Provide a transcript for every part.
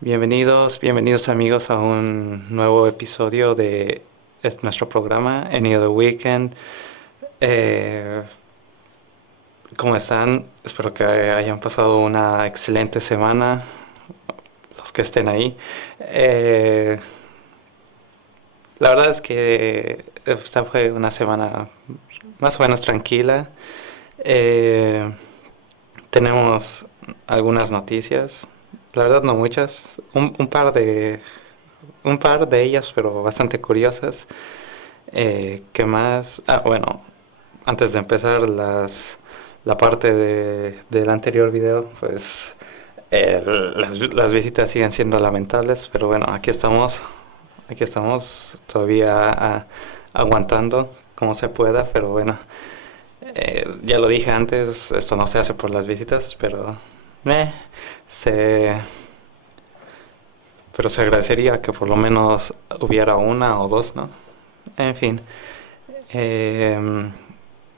Bienvenidos amigos a un nuevo episodio de nuestro programa Any Other Weekend. Eh, ¿Cómo están? Espero que hayan pasado una excelente semana, los que estén ahí. Eh, la verdad es que esta fue una semana más o menos tranquila. Eh, Tenemos algunas noticias, la verdad no muchas, un par de ellas, pero bastante curiosas. ¿Qué más? Bueno, antes de empezar la parte del anterior video, pues las visitas siguen siendo lamentables, pero bueno, aquí estamos todavía aguantando como se pueda, pero bueno, ya lo dije antes, esto no se hace por las visitas, eh, se, pero se agradecería que por lo menos hubiera una o dos, ¿no? En fin, eh,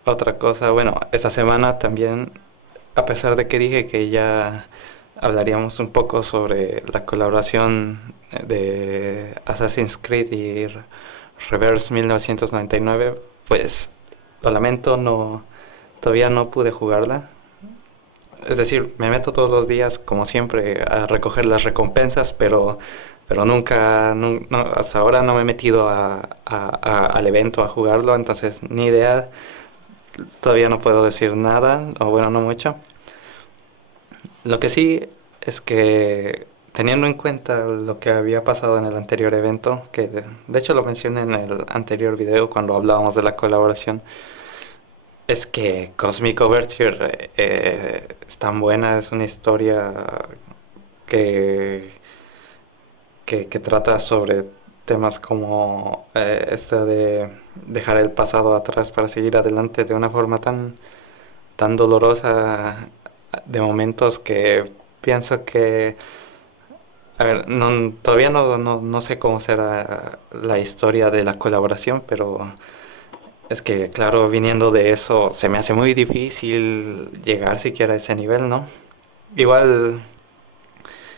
otra cosa, bueno, esta semana también, a pesar de que dije que ya hablaríamos un poco sobre la colaboración de Assassin's Creed y Reverse 1999, pues lo lamento, todavía no pude jugarla. Es decir, me meto todos los días, como siempre, a recoger las recompensas, pero nunca, hasta ahora no me he metido al evento a jugarlo, entonces ni idea, todavía no puedo decir nada, o bueno, no mucho. Lo que sí es que teniendo en cuenta lo que había pasado en el anterior evento, que de hecho lo mencioné en el anterior video cuando hablábamos de la colaboración, es que Cosmic Overture es tan buena, es una historia que, que trata sobre temas como esto de dejar el pasado atrás para seguir adelante de una forma tan dolorosa, de momentos que pienso que, a ver, todavía no sé cómo será la historia de la colaboración, pero es que, claro, viniendo de eso, se me hace muy difícil llegar siquiera a ese nivel, ¿no? Igual,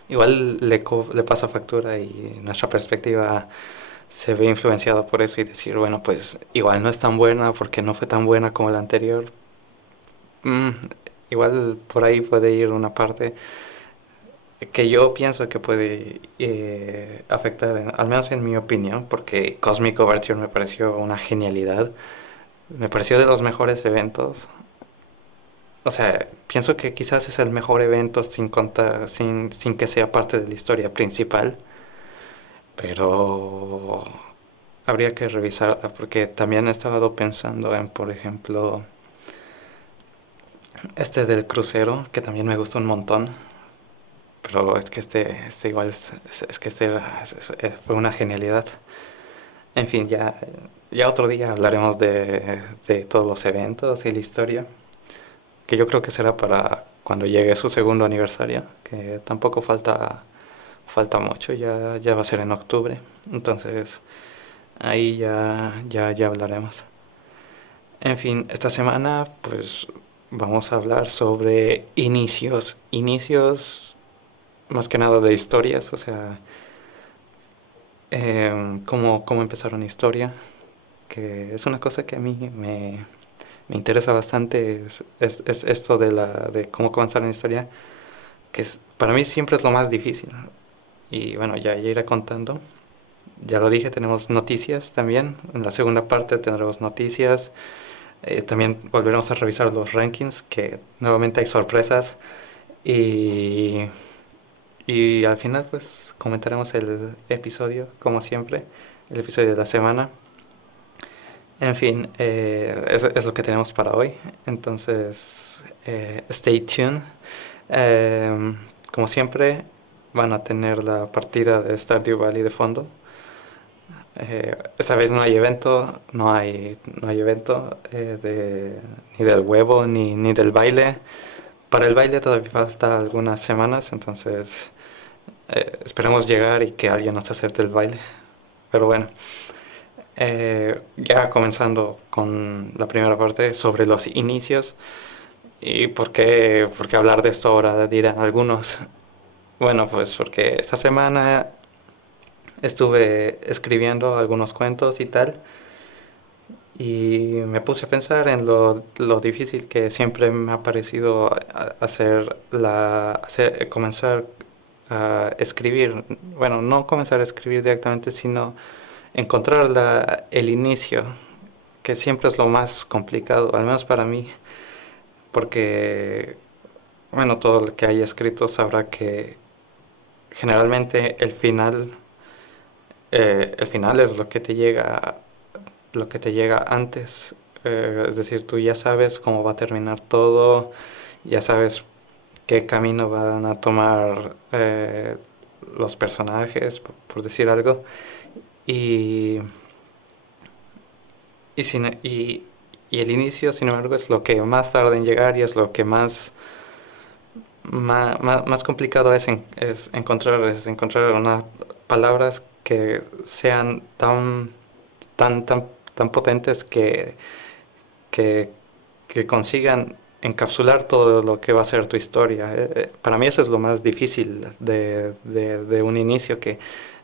igual le pasa factura y nuestra perspectiva se ve influenciada por eso y decir, bueno, pues igual no es tan buena porque no fue tan buena como la anterior. Mm, Igual por ahí puede ir una parte que yo pienso que puede afectar, al menos en mi opinión, porque Cosmic Overture me pareció una genialidad. Me pareció de los mejores eventos. O sea, pienso que quizás es el mejor evento sin contar, sin que sea parte de la historia principal, pero habría que revisarla porque también he estado pensando en, por ejemplo, este del crucero, que también me gustó un montón, pero es que este igual es que fue una genialidad. En fin, ya otro día hablaremos de todos los eventos y la historia, que yo creo que será para cuando llegue su segundo aniversario, que tampoco falta mucho, ya va a ser en octubre, entonces ahí ya hablaremos. En fin, esta semana pues vamos a hablar sobre inicios más que nada de historias, o sea, cómo empezar una historia, que es una cosa que a mí me interesa bastante, es esto de cómo comenzar una historia, que para mí siempre es lo más difícil. Y bueno, ya iré contando. Ya lo dije, tenemos noticias también. En la segunda parte tendremos noticias. También volveremos a revisar los rankings, que nuevamente hay sorpresas. Y, y al final pues comentaremos el episodio, como siempre, el episodio de la semana. En fin, eso es lo que tenemos para hoy. Entonces, stay tuned. Eh, Como siempre, van a tener la partida de Stardew Valley de fondo. Esta vez no hay evento, no hay evento ni del huevo ni del baile. Para el baile todavía falta algunas semanas, entonces esperemos llegar y que alguien nos acepte el baile. Pero bueno, ya comenzando con la primera parte sobre los inicios y por qué hablar de esto ahora, dirán algunos. Bueno, pues porque esta semana estuve escribiendo algunos cuentos y tal, y me puse a pensar en lo difícil que siempre me ha parecido comenzar a escribir. Bueno, no comenzar a escribir directamente, sino encontrar el inicio, que siempre es lo más complicado, al menos para mí, porque, bueno, todo el que haya escrito sabrá que generalmente el final es lo que te llega antes. Es decir, tú ya sabes cómo va a terminar todo, ya sabes qué camino van a tomar los personajes, por decir algo. Y, y el inicio, sin embargo, es lo que más tarda en llegar y es lo que más complicado es encontrar unas palabras que sean tan, tan, tan potentes que, que consigan encapsular todo lo que va a ser tu historia. Para mí eso es lo más difícil de un inicio, que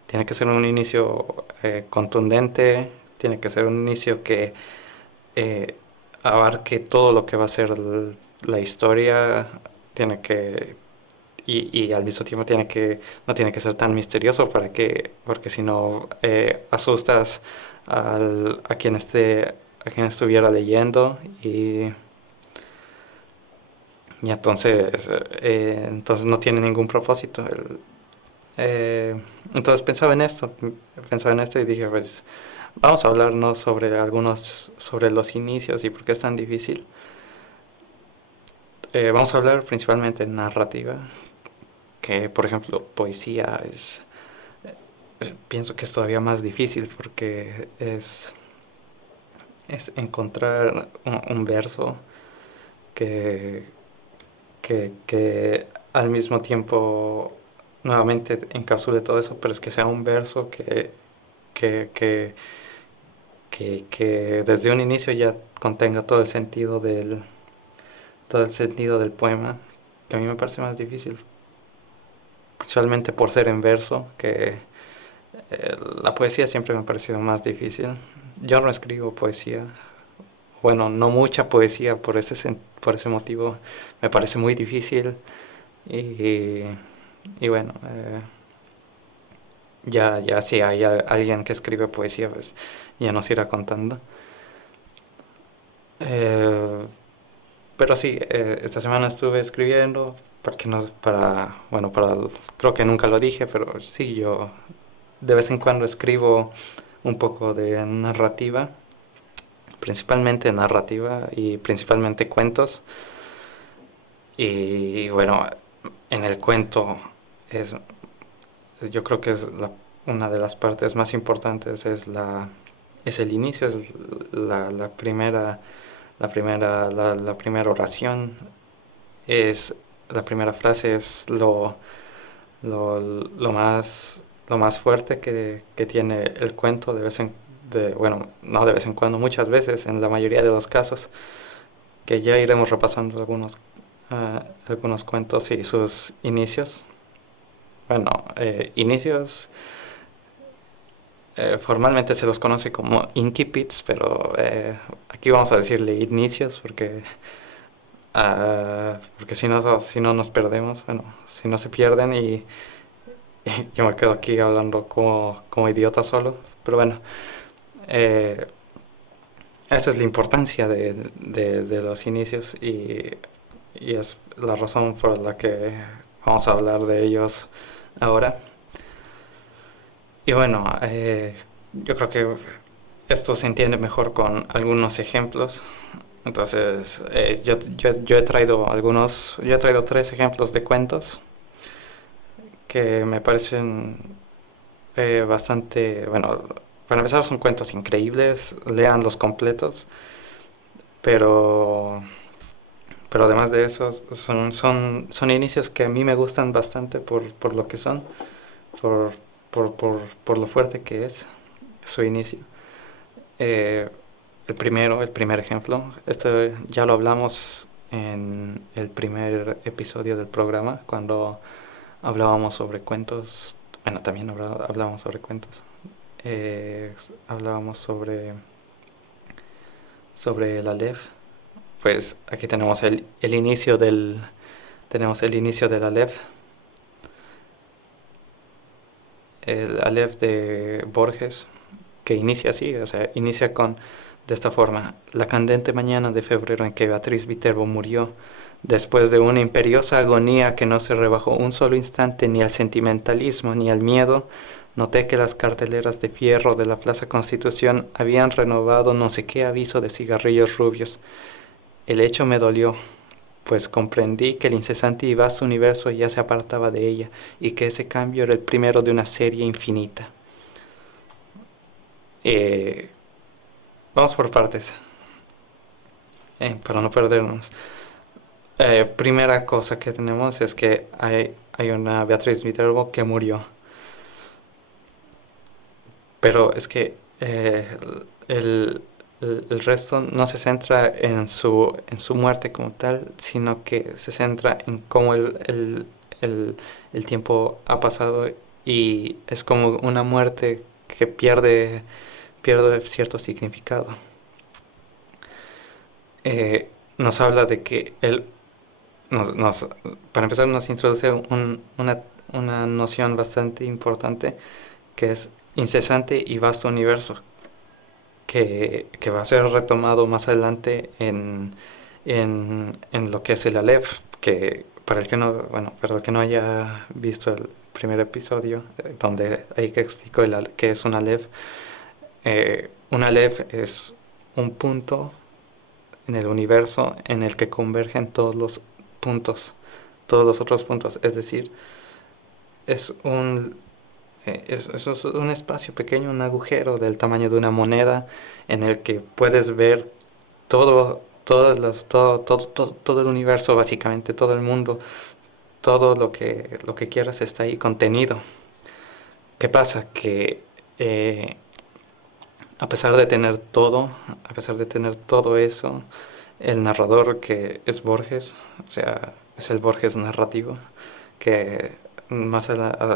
tiene que ser un inicio contundente, tiene que ser un inicio que eh, abarque todo lo que va a ser la historia, tiene que y al mismo tiempo no tiene que ser tan misterioso porque si no asustas a quien estuviera leyendo y entonces no tiene ningún propósito. Entonces pensaba en esto y dije, pues vamos a hablarnos sobre los inicios y por qué es tan difícil. Vamos a hablar principalmente de narrativa, que por ejemplo poesía pienso que es todavía más difícil porque es encontrar un verso que, que al mismo tiempo nuevamente encapsule todo eso, pero es que sea un verso que, que, que desde un inicio ya contenga todo el sentido del poema, que a mí me parece más difícil, principalmente por ser en verso, que la poesía siempre me ha parecido más difícil. Yo no escribo poesía, bueno, no mucha poesía por ese motivo, me parece muy difícil y, y bueno, ya si hay alguien que escribe poesía, pues ya nos irá contando. Eh, pero sí, esta semana estuve escribiendo, porque no, creo que nunca lo dije, pero sí, yo de vez en cuando escribo un poco de narrativa, principalmente narrativa y principalmente cuentos. Y bueno, en el cuento es, yo creo que una de las partes más importantes es el inicio, es la primera, la primera oración, es la primera frase, es lo más fuerte que tiene el cuento bueno, no de vez en cuando, muchas veces, en la mayoría de los casos, que ya iremos repasando algunos cuentos y sus inicios. Bueno, inicios formalmente se los conoce como incipits, pero aquí vamos a decirle inicios porque si no nos perdemos, bueno, si no se pierden y yo me quedo aquí hablando como idiota solo, pero bueno, eh, esa es la importancia de los inicios y es la razón por la que vamos a hablar de ellos ahora. Y bueno, yo creo que esto se entiende mejor con algunos ejemplos. Entonces, yo he traído tres ejemplos de cuentos que me parecen bueno, para empezar son cuentos increíbles, lean los completos, pero, pero además de eso son inicios que a mí me gustan bastante por lo que son, por, por lo fuerte que es su inicio. Eh, el primer ejemplo, esto ya lo hablamos en el primer episodio del programa, cuando hablábamos sobre cuentos, bueno, también hablábamos sobre cuentos, hablábamos sobre el Aleph. Pues aquí el inicio tenemos el inicio del Aleph, el Aleph de Borges, que inicia así, o sea, inicia de esta forma: la candente mañana de febrero en que Beatriz Viterbo murió, después de una imperiosa agonía que no se rebajó un solo instante ni al sentimentalismo ni al miedo, noté que las carteleras de fierro de la Plaza Constitución habían renovado no sé qué aviso de cigarrillos rubios. El hecho me dolió, pues comprendí que el incesante y vasto universo ya se apartaba de ella, y que ese cambio era el primero de una serie infinita. Eh, Vamos por partes, para no perdernos. Primera cosa que tenemos es que hay una Beatriz Viterbo que murió. Pero es que el, el resto no se centra en su muerte como tal, sino que se centra en cómo el tiempo ha pasado, y es como una muerte que pierde cierto significado. Nos habla de que para empezar, nos introduce una noción bastante importante, que es incesante y vasto universo, que va a ser retomado más adelante en lo que es el Aleph, que para el que no haya visto el primer episodio, donde ahí que explico qué es un Aleph es un punto en el universo en el que convergen todos los otros puntos, es decir, es es un espacio pequeño, un agujero del tamaño de una moneda, en el que puedes ver todo el universo, básicamente todo el mundo, todo lo que quieras está ahí contenido. ¿Qué pasa? Que a pesar de tener a pesar de tener todo eso, el narrador, que es Borges, o sea, es el Borges narrativo, que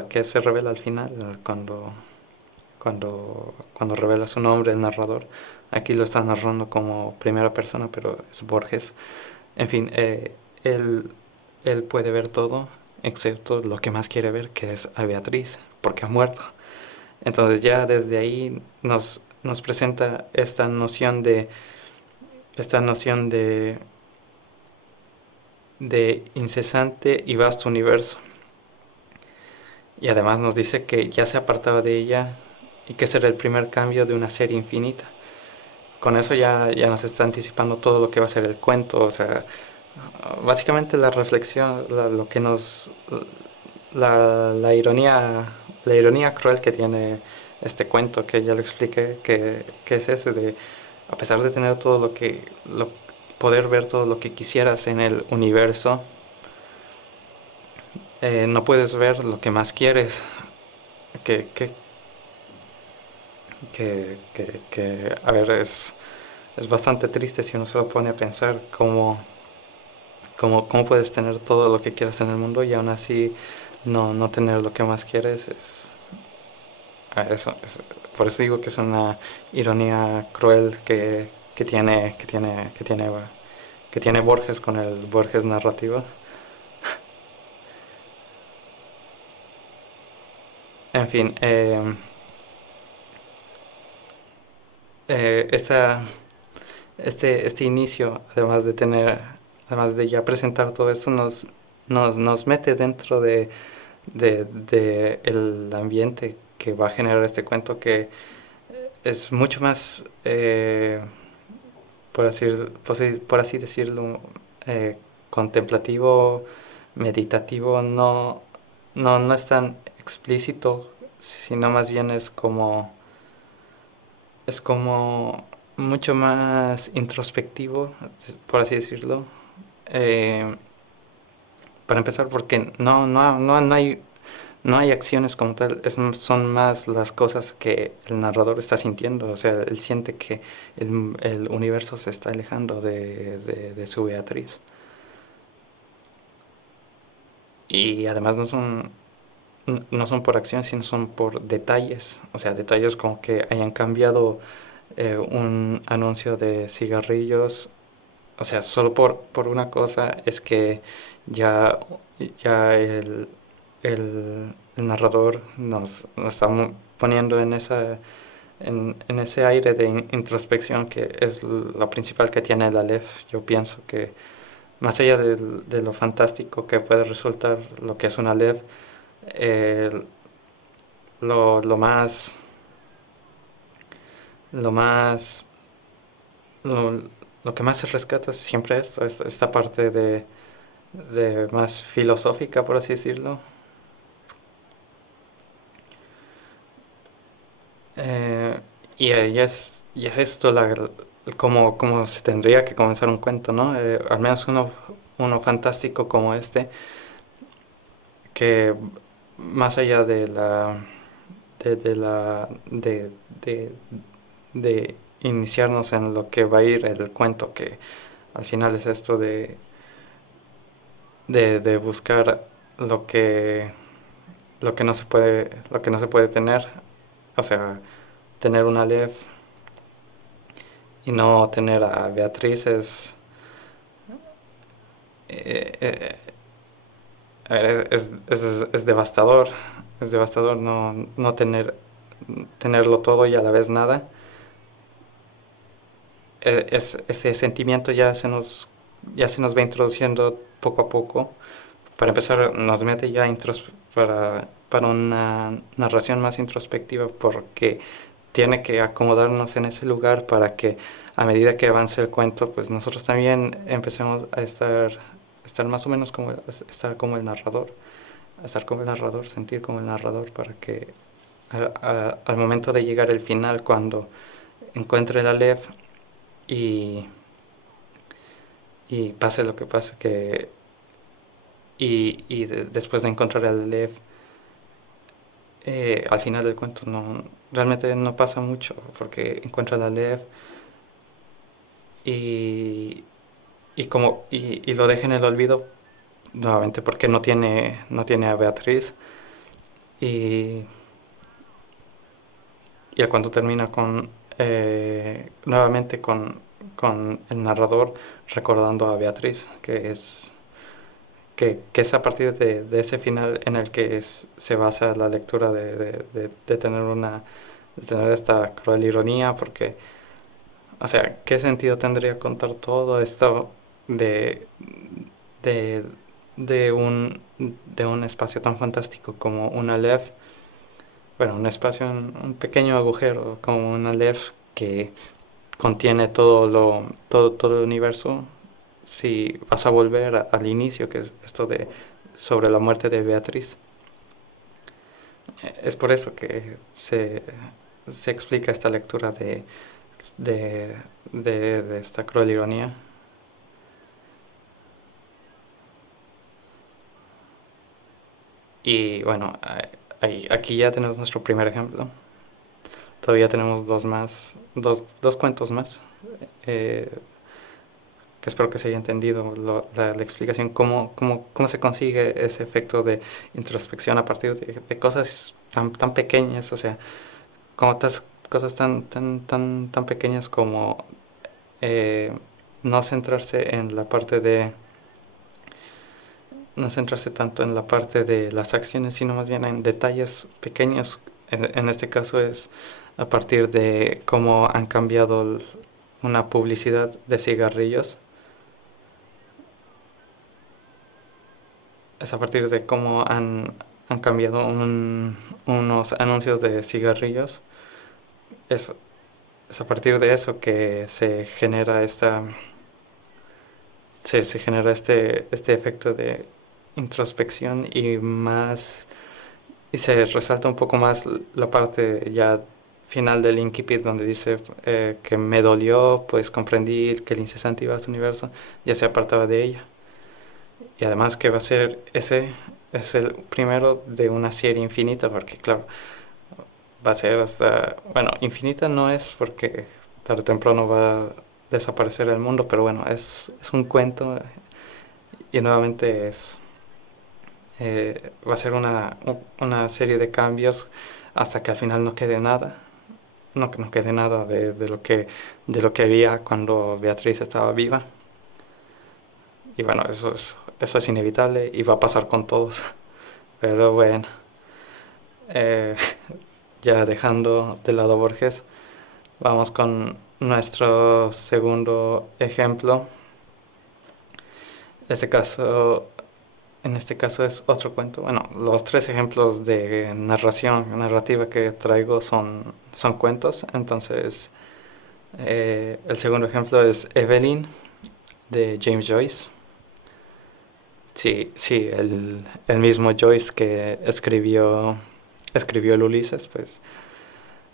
que se revela al final, cuando revela su nombre, el narrador. Aquí lo está narrando como primera persona, pero es Borges. En fin, él puede ver todo, excepto lo que más quiere ver, que es a Beatriz, porque ha muerto. Entonces ya desde ahí nos presenta esta noción de incesante y vasto universo. Y además nos dice que ya se apartaba de ella, y que será el primer cambio de una serie infinita. Con eso ya nos está anticipando todo lo que va a ser el cuento. O sea, básicamente la reflexión, lo que la ironía cruel que tiene este cuento, que ya lo expliqué, que es ese de, a pesar de tener poder ver todo lo que quisieras en el universo, no puedes ver lo que más quieres, que, que, a ver, es bastante triste si uno se lo pone a pensar, cómo puedes tener todo lo que quieras en el mundo y aún así no tener lo que más quieres. Por eso digo que es una ironía cruel que tiene Borges con el Borges narrativo. En fin, eh, esta, este inicio, además de ya presentar todo esto, nos mete dentro de el ambiente que va a generar este cuento, que es mucho más, por así decirlo, contemplativo, meditativo. No es tan explícito, sino más bien es como mucho más introspectivo, por así decirlo. Eh, para empezar, porque no hay acciones como tal, son más las cosas que el narrador está sintiendo. O sea, él siente que el universo se está alejando de su Beatriz. y además no son por acción, sino son por detalles, o sea, detalles como que hayan cambiado un anuncio de cigarrillos, o sea, solo por una cosa es que ya, ya el narrador nos está poniendo en ese aire de introspección que es lo principal que tiene el Aleph. Yo pienso que más allá de lo fantástico que puede resultar lo que es un Aleph, eh, lo más, lo más, lo, lo que más se rescata es siempre esta parte de más filosófica, por así decirlo. Eh, y es esto como se tendría que comenzar un cuento, ¿no? Al menos uno fantástico como este, que más allá de la, de, de iniciarnos en lo que va a ir el cuento, que al final es esto de buscar lo que no se puede, lo que no se puede tener, o sea, tener una Aleph y no tener a Beatriz eh, eh, es devastador no tenerlo todo y a la vez nada. Ese sentimiento ya se nos va introduciendo poco a poco. Para empezar, nos mete ya para una narración más introspectiva porque tiene que acomodarnos en ese lugar para que a medida que avance el cuento, pues nosotros también empecemos estar más o menos estar como el narrador, estar como el narrador, sentir como el narrador para que al momento de llegar el final, cuando encuentre el Aleph y, y pase lo que pase, después de encontrar el Aleph, al final del cuento realmente no pasa mucho porque encuentra el Aleph y, y lo deja en el olvido nuevamente porque no tiene a Beatriz y, y a cuando termina nuevamente con el narrador recordando a Beatriz, que es a partir de ese final en el que se basa la lectura de tener de tener esta cruel ironía, porque, o sea, ¿qué sentido tendría contar todo esto de, de, de un espacio tan fantástico como un Aleph? Bueno, un espacio, un pequeño agujero como un Aleph que contiene todo el universo. Si vas a volver al inicio, que es esto de sobre la muerte de Beatriz, es por eso que se explica esta lectura de, de esta cruel ironía. Y bueno, aquí ya tenemos nuestro primer ejemplo. Todavía tenemos dos cuentos más. eh, que espero que se haya entendido la explicación, cómo se consigue ese efecto de introspección a partir de cosas tan pequeñas, o sea, como cosas tan pequeñas como eh, no centrarse en la parte no centrarse tanto en la parte de las acciones, sino más bien en detalles pequeños. En este caso es a partir de cómo han cambiado una publicidad de cigarrillos. Es a partir de cómo han cambiado unos anuncios de cigarrillos. Es, es a partir de eso que se genera este efecto de introspección y se resalta un poco más la parte ya final del incipit donde dice que me dolió, pues comprendí que el incesante y vasto universo ya se apartaba de ella. Y además que va a ser es el primero de una serie infinita, porque claro, va a ser hasta, bueno, infinita no es porque tarde o temprano va a desaparecer el mundo, pero bueno, es un cuento y nuevamente Va a ser una serie de cambios hasta que al final no quede nada. No, que no quede nada de lo que había cuando Beatriz estaba viva. Y bueno, eso es inevitable y va a pasar con todos. Pero bueno, eh, ya dejando de lado Borges, vamos con nuestro segundo ejemplo. Este caso, en este caso es otro cuento. Bueno, los tres ejemplos de narrativa que traigo son cuentos. Entonces, el segundo ejemplo es Evelyn de James Joyce. Sí, sí, el mismo Joyce que escribió el Ulises, pues,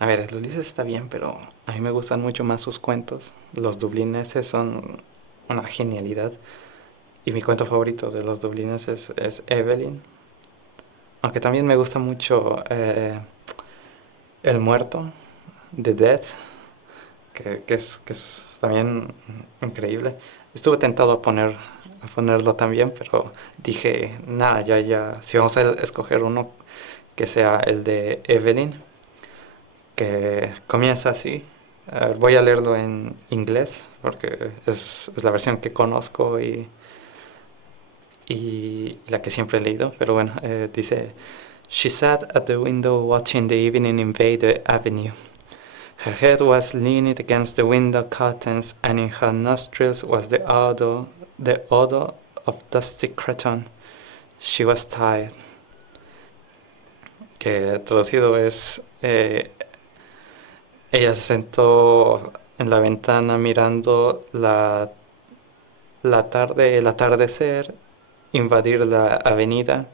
a ver, el Ulises está bien, pero a mí me gustan mucho más sus cuentos. Los dublineses son una genialidad. Y mi cuento favorito de los dublineses es Evelyn. Aunque también me gusta mucho El Muerto, The Dead, que es también increíble. Estuve tentado a ponerlo también, pero dije, nada, ya, si vamos a escoger uno, que sea el de Evelyn, que comienza así. Voy a leerlo en inglés, porque es la versión que conozco y la que siempre he leído, pero bueno, dice: She sat at the window watching the evening invade the avenue. Her head was leaning against the window curtains, and in her nostrils was the odor of dusty cretonne. She was tired. Que traducido es: ella se sentó en la ventana mirando la tarde, el atardecer, invadir la avenida.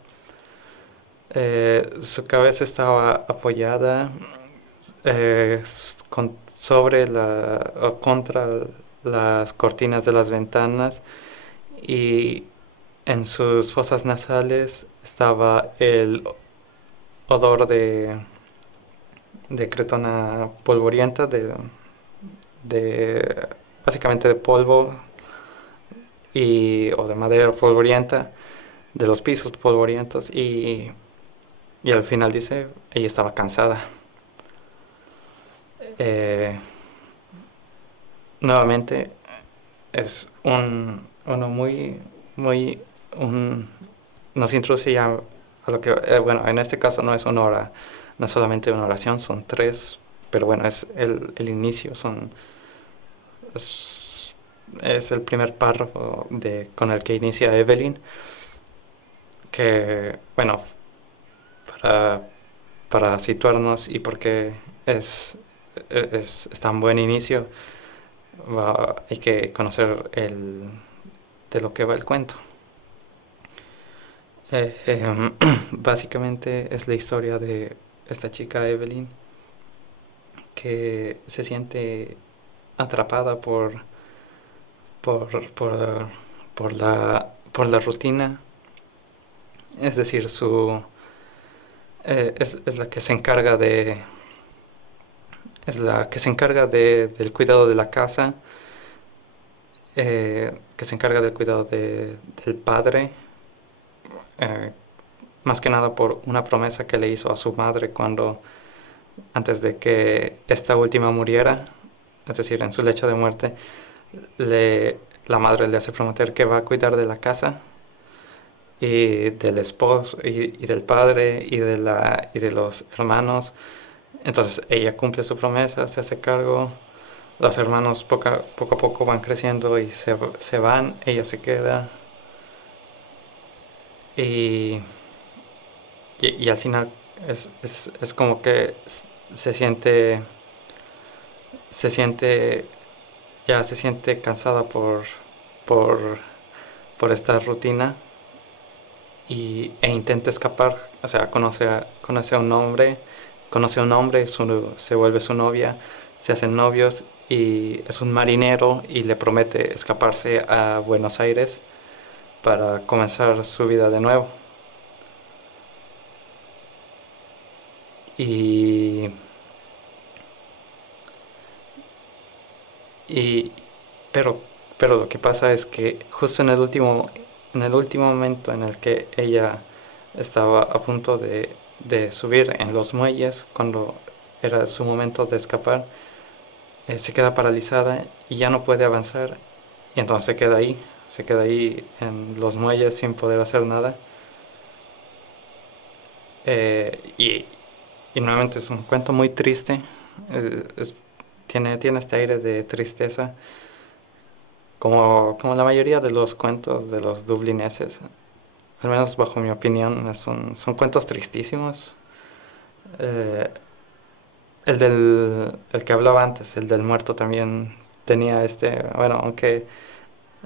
Su cabeza estaba apoyada sobre o contra las cortinas de las ventanas, y en sus fosas nasales estaba el odor de cretona polvorienta, de básicamente de polvo o de madera polvorienta, de los pisos polvorientos, y al final dice, ella estaba cansada. Eh, Nuevamente es uno muy, un, nos introduce ya a lo que, bueno, en este caso no es no es solamente una oración, son tres, pero bueno, es el inicio, es, es el primer párrafo con el que inicia Evelyn, que, bueno, para, para situarnos y porque es, es tan buen inicio, hay que conocer de lo que va el cuento. Básicamente es la historia de esta chica Evelyn que se siente atrapada por, por, por la rutina. Es decir, es la que se encarga del cuidado de la casa, que se encarga del cuidado del padre, eh, más que nada por una promesa que le hizo a su madre antes de que esta última muriera, es decir, en su lecho de muerte, la madre le hace prometer que va a cuidar de la casa y del esposo y del padre y de los hermanos. Entonces ella cumple su promesa, se hace cargo. Los hermanos poco a poco van creciendo y se van, ella se queda, y, y al final es como que se siente, se siente, ya se siente cansada por, por esta rutina, e intenta escapar. O sea, conoce a un hombre, se vuelve su novia, se hacen novios, y es un marinero y le promete escaparse a Buenos Aires para comenzar su vida de nuevo. Y, y pero, pero lo que pasa es que justo en el último momento en el que ella estaba a punto de subir en los muelles cuando era su momento de escapar. Se queda paralizada y ya no puede avanzar, y entonces se queda ahí en los muelles sin poder hacer nada. Y, y nuevamente es un cuento muy triste, tiene este aire de tristeza, como la mayoría de los cuentos de los dublineses, al menos bajo mi opinión, son cuentos tristísimos. Eh, el que hablaba antes, el del muerto, también tenía bueno, aunque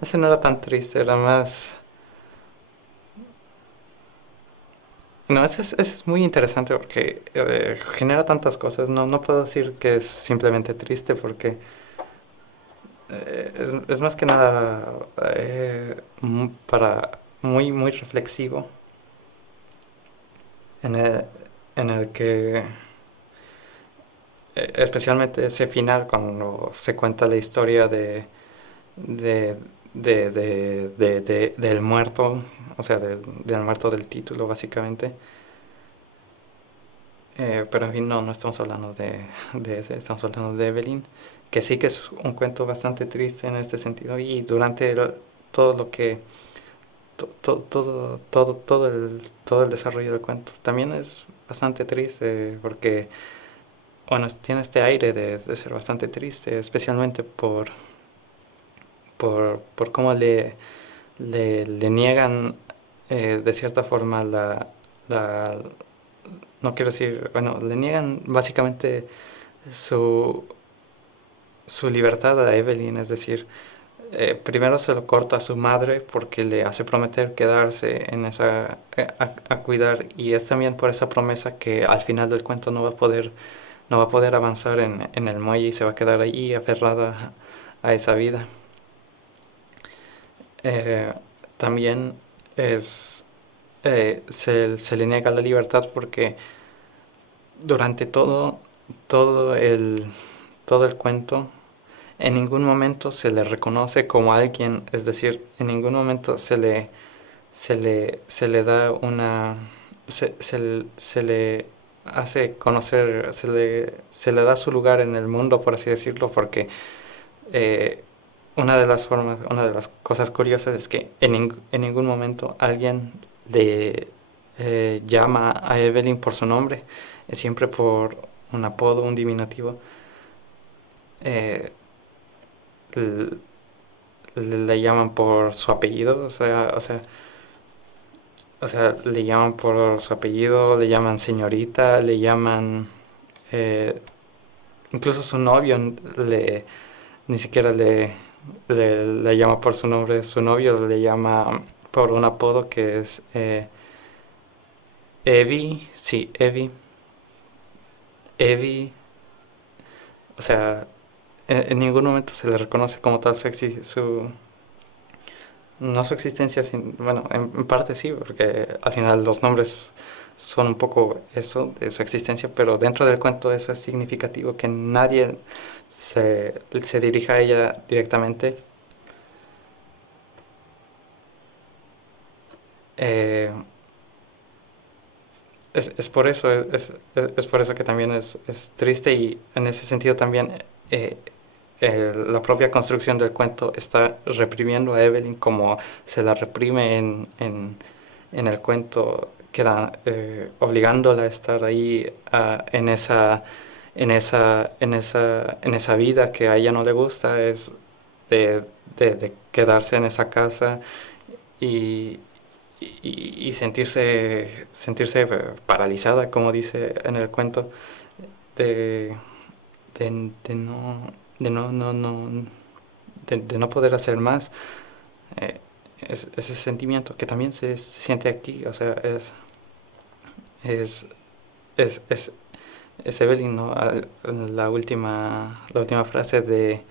ese no era tan triste, era más... No, es muy interesante porque genera tantas cosas. No puedo decir que es simplemente triste porque es más que nada para muy reflexivo en el que especialmente ese final cuando se cuenta la historia de, del muerto, o sea, del muerto del título básicamente. Pero en fin, no estamos hablando de ese, estamos hablando de Evelyn, que sí que es un cuento bastante triste en este sentido, y durante todo lo que, todo el desarrollo del cuento también es bastante triste, porque, bueno, tiene este aire de ser bastante triste, especialmente por cómo le niegan de cierta forma la, no quiero decir, bueno, le niegan básicamente su, su libertad a Evelyn, es decir, primero se lo corta a su madre porque le hace prometer quedarse en a cuidar, y es también por esa promesa que al final del cuento no va a poder avanzar en el muelle y se va a quedar ahí aferrada a esa vida. Eh, También es, se le niega la libertad porque durante todo el, todo el cuento en ningún momento se le reconoce como alguien, es decir, en ningún momento se le da una, se le hace conocer, se le da su lugar en el mundo, por así decirlo, porque eh, una de las cosas curiosas es que en ningún momento alguien le llama a Evelyn por su nombre, es siempre por un apodo, un diminutivo. Eh, le llaman por su apellido, le llaman por su apellido, le llaman señorita, le llaman, eh, incluso su novio ni siquiera le llama por su nombre, su novio le llama por un apodo que es Evie, sí, Evie, o sea, en ningún momento se le reconoce como tal no su existencia, bueno, en parte sí, porque al final los nombres son un poco eso, de su existencia, pero dentro del cuento eso es significativo, que nadie se dirija a ella directamente. Eh, es por eso, es por eso que también es triste, y en ese sentido también eh, la propia construcción del cuento está reprimiendo a Evelyn como se la reprime en el cuento, queda obligándola a estar ahí en esa vida que a ella no le gusta, es de, de quedarse en esa casa y, y sentirse paralizada, como dice en el cuento, de, de no, de no poder hacer más. Eh, ese sentimiento que también se siente aquí, o sea, es, es, es, es Evelyn, ¿no? La última frase de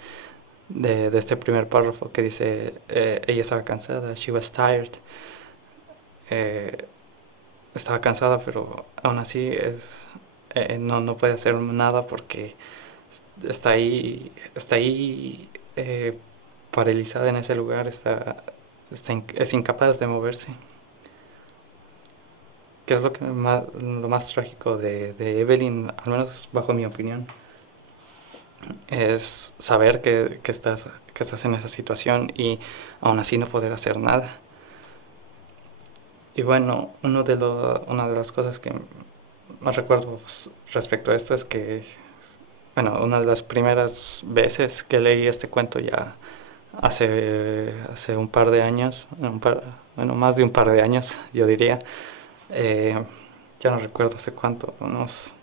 este primer párrafo que dice, ella estaba cansada, she was tired. Eh, Estaba cansada, pero aún así no puede hacer nada porque está ahí paralizada en ese lugar, es incapaz de moverse. ¿qué es lo más trágico de Evelyn, al menos bajo mi opinión? Es saber que estás en esa situación y aún así no poder hacer nada. Y bueno, una de las cosas que más recuerdo respecto a esto es que, bueno, una de las primeras veces que leí este cuento ya hace un par de años, bueno, más de un par de años, yo diría. eh, ya no recuerdo hace cuánto, unos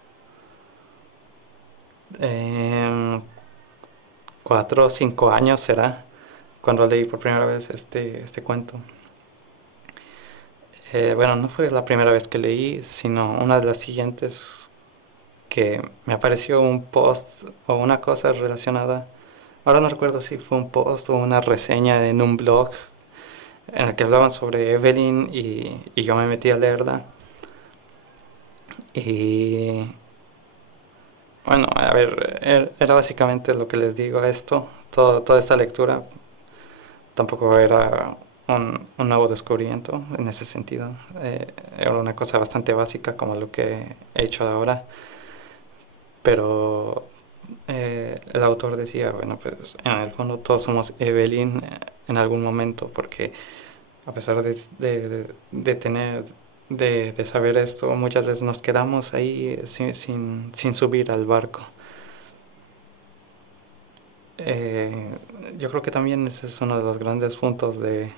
eh, 4 o 5 años será, cuando leí por primera vez este cuento. Bueno, no fue la primera vez que leí, sino una de las siguientes que me apareció un post o una cosa relacionada. Ahora no recuerdo si fue un post o una reseña en un blog en el que hablaban sobre Evelyn y yo me metí a leerla. Y bueno, a ver, era básicamente lo que les digo a esto. Toda esta lectura tampoco era un nuevo descubrimiento en ese sentido. Era una cosa bastante básica como lo que he hecho ahora. Pero el autor decía, bueno, pues en el fondo todos somos Evelyn en algún momento, porque a pesar de tener, de saber esto, muchas veces nos quedamos ahí sin subir al barco. Eh, yo creo que también ese es uno de los grandes puntos de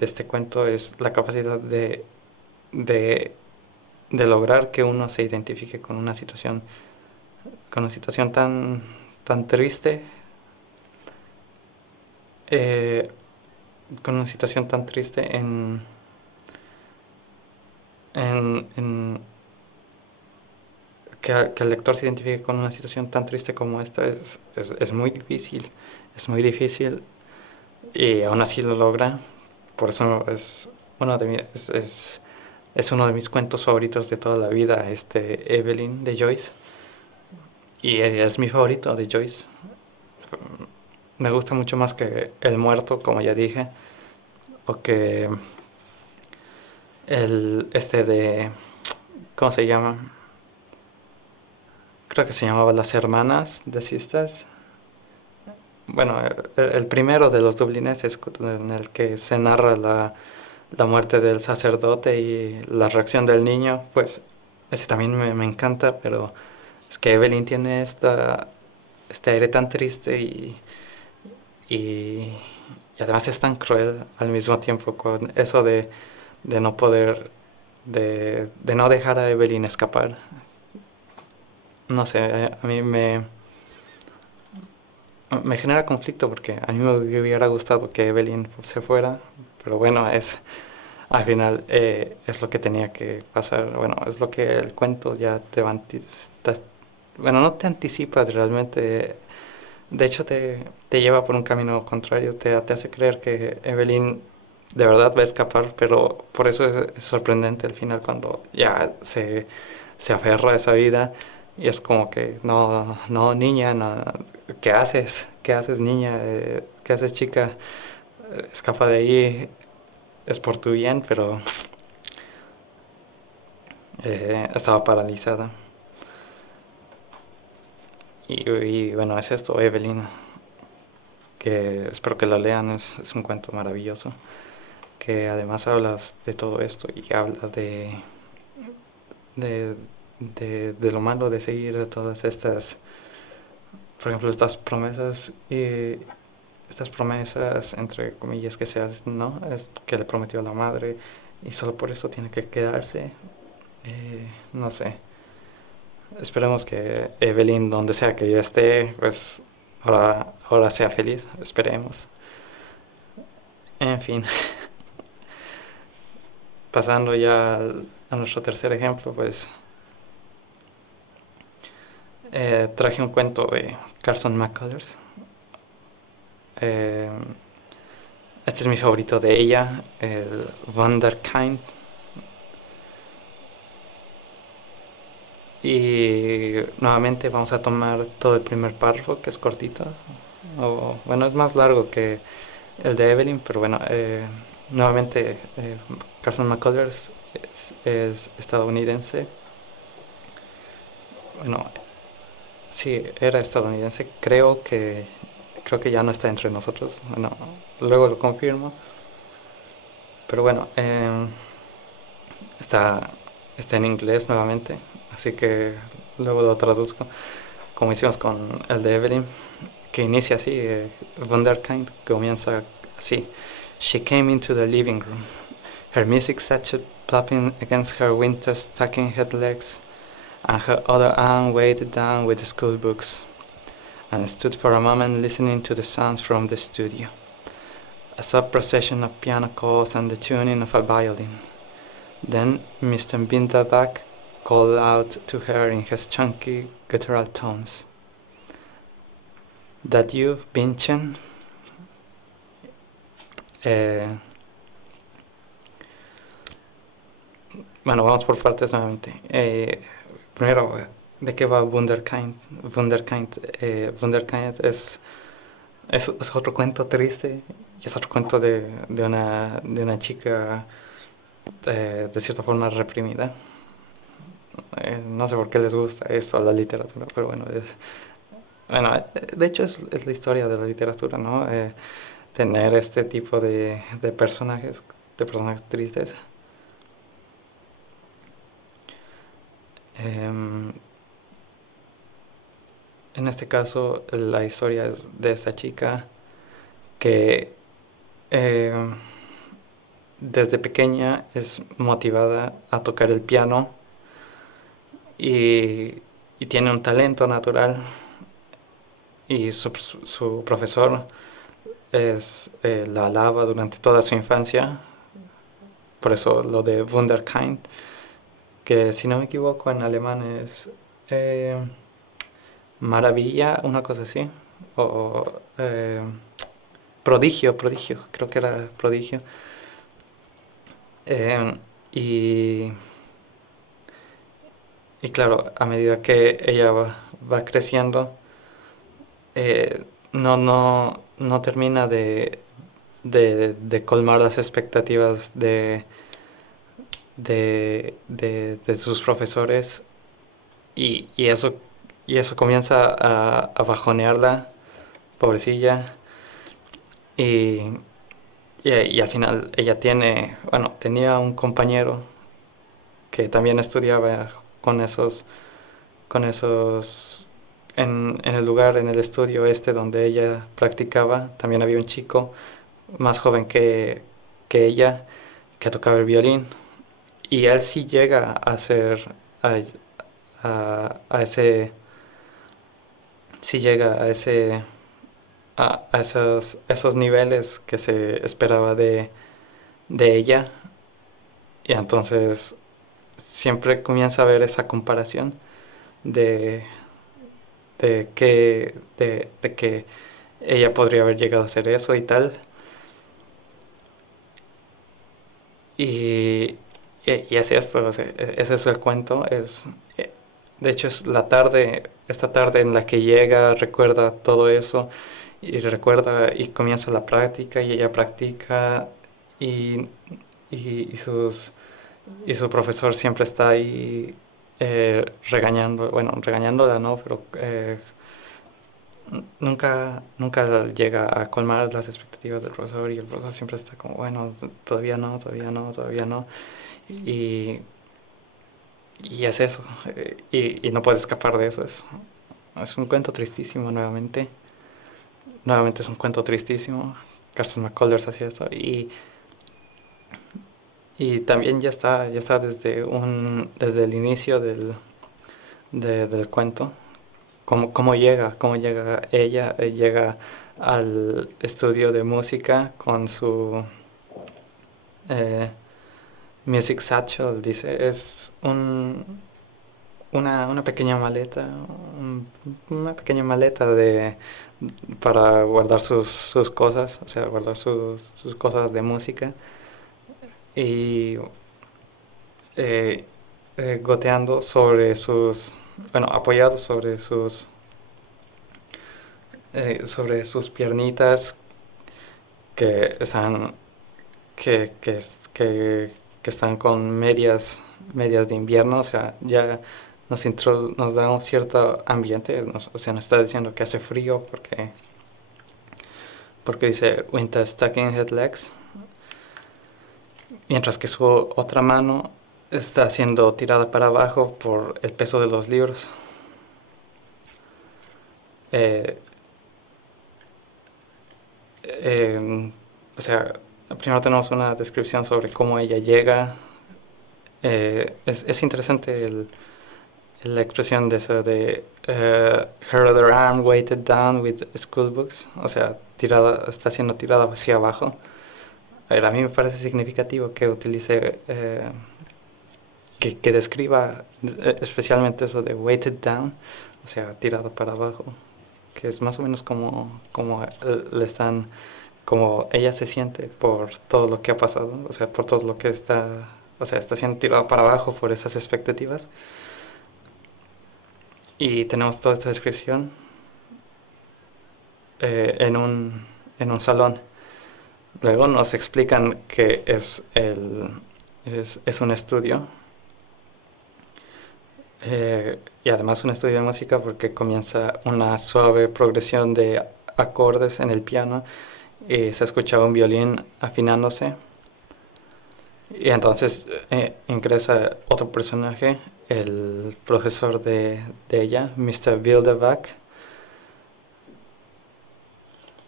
este cuento, es la capacidad de, de lograr que uno se identifique con una situación tan triste, eh, con una situación tan triste en que el lector se identifique con una situación tan triste como esta es muy difícil, es muy difícil y aún así lo logra. Por eso es uno de mis cuentos favoritos de toda la vida, Evelyn de Joyce, y es mi favorito de Joyce. Me gusta mucho más que El Muerto, como ya dije, o que de, ¿cómo se llama? Creo que se llamaba Las Hermanas de Sisters. Bueno, el primero de los dublineses en el que se narra la muerte del sacerdote y la reacción del niño, pues ese también me encanta, pero es que Evelyn tiene este aire tan triste y, y además es tan cruel al mismo tiempo con eso de no poder, de no dejar a Evelyn escapar. No sé, a mí me genera conflicto porque a mí me hubiera gustado que Evelyn se fuera, pero bueno, al final es lo que tenía que pasar. Bueno, es lo que el cuento ya bueno, no te anticipa realmente. De hecho, te lleva por un camino contrario, te hace creer que Evelyn de verdad va a escapar, pero por eso es sorprendente al final cuando ya se aferra a esa vida y es como que, no, no, niña, no, ¿qué haces? ¿Qué haces, niña? ¿Qué haces, chica? Escapa de ahí, es por tu bien, pero estaba paralizada. Y bueno, es esto, Evelyn, que espero que lo lean, es un cuento maravilloso, que además habla de todo esto y habla de, de lo malo de seguir todas estas, por ejemplo, estas promesas entre comillas que se hacen, ¿no? Es que le prometió a la madre y solo por eso tiene que quedarse. No sé. Esperemos que Evelyn, donde sea que ella esté, pues ahora sea feliz. Esperemos. En fin, pasando ya a nuestro tercer ejemplo, pues traje un cuento de Carson McCullers. Eh, este es mi favorito de ella, el Wunderkind. Y nuevamente vamos a tomar todo el primer párrafo, que es cortito. Bueno, es más largo que el de Evelyn, pero bueno, nuevamente Carson McCullers es estadounidense. Bueno, sí, era estadounidense. Creo que ya no está entre nosotros. Bueno, luego lo confirmo. Pero bueno, está, está en inglés nuevamente. Así que luego lo traduzco. Como hicimos con el de Evelyn, que inicia así. Wunderkind comienza así. She came into the living room. Her music satchel plopping against her winter stocking-head legs, and her other arm weighed down with the school books, and stood for a moment listening to the sounds from the studio. A soft procession of piano chords and the tuning of a violin. Then Mr. Bindleback called out to her in his chunky, guttural tones. That you, Vincent? Eh, bueno, vamos por partes nuevamente. Primero, ¿de qué va Wunderkind? Wunderkind es otro cuento triste y es otro cuento de una chica de cierta forma reprimida. No sé por qué les gusta eso, la literatura, pero bueno, de hecho es la historia de la literatura, ¿no? Tener este tipo de personajes tristes. Em, en este caso, la historia es de esta chica que desde pequeña es motivada a tocar el piano y, y tiene un talento natural y su profesor la alaba durante toda su infancia, por eso lo de Wunderkind, que si no me equivoco en alemán es eh, maravilla, una cosa así, o prodigio, creo que era prodigio. Eh, y, y claro, a medida que ella va creciendo, no termina de colmar las expectativas de sus profesores y y eso comienza a bajonearla, pobrecilla, y, y al final ella tenía un compañero que también estudiaba con con esos, en el lugar, en el estudio este donde ella practicaba, también había un chico más joven que ella que tocaba el violín y él sí llega a hacer a, a ese sí llega a esos niveles que se esperaba de ella y entonces siempre comienza a ver esa comparación de, de que ella podría haber llegado a hacer eso y tal. Y, y es esto, o sea, ese es el cuento. De hecho, es esta tarde en la que llega, recuerda todo eso y recuerda y comienza la práctica y ella practica y, y, y sus, y su profesor siempre está ahí regañándola, ¿no? Pero nunca llega a colmar las expectativas del profesor y el profesor siempre está como, bueno, todavía no, todavía no, todavía no. Y, y es eso, y no puedes escapar de eso. Es un cuento tristísimo nuevamente. Nuevamente es un cuento tristísimo. Carson McCullers hacía esto. Y también ya está desde el inicio del cuento. Cómo llega ella, llega al estudio de música con su eh, Music Satchel, dice, es una pequeña maleta, una pequeña maleta para guardar sus cosas, o sea, guardar sus cosas de música y eh, goteando apoyado sobre sus piernitas que están, que que están con medias de invierno, o sea, ya nos da un cierto ambiente, o sea, nos está diciendo que hace frío porque dice winter stocking legs, mientras que su otra mano está siendo tirada para abajo por el peso de los libros. Eh, o sea, primero tenemos una descripción sobre cómo ella llega. Es interesante la expresión de eso de her other arm weighted down with school books, o sea, está siendo tirada hacia abajo. A ver, a mí me parece significativo que utilice, que describa especialmente eso de weighted down, o sea, tirado para abajo, que es más o menos como le están, como ella se siente por todo lo que ha pasado, o sea, por todo lo que está, o sea, está siendo tirado para abajo por esas expectativas. Y tenemos toda esta descripción en un salón. Luego nos explican que es un estudio, y además un estudio de música porque comienza una suave progresión de acordes en el piano y se escucha un violín afinándose. Y entonces ingresa otro personaje, el profesor de ella, Mr. Bilderback,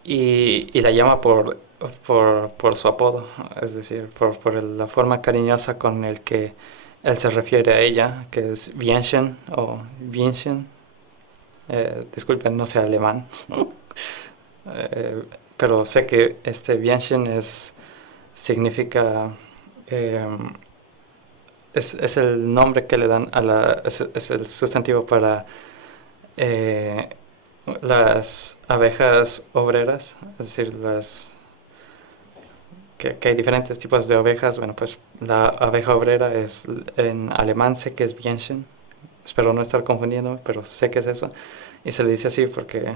y la llama por su apodo, es decir, por la forma cariñosa con el que él se refiere a ella, que es Bienchen o Bienchen. Disculpen, no sé alemán, eh, pero sé que este Bienchen significa, eh, es el nombre que le dan es el sustantivo para eh, las abejas obreras, es decir, que hay diferentes tipos de ovejas. Bueno, pues la abeja obrera en alemán sé que es Bienchen, espero no estar confundiendo, pero sé que es eso, y se le dice así porque,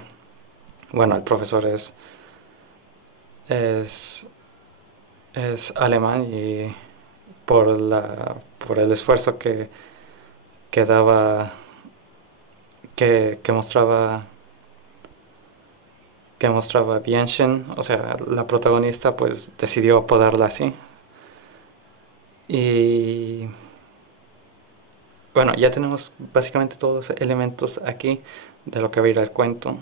bueno, el profesor es, es alemán y por el esfuerzo que daba, que mostraba Bianchen, o sea, la protagonista, pues decidió apodarla así. Y bueno, ya tenemos básicamente todos los elementos aquí de lo que va a ir al cuento.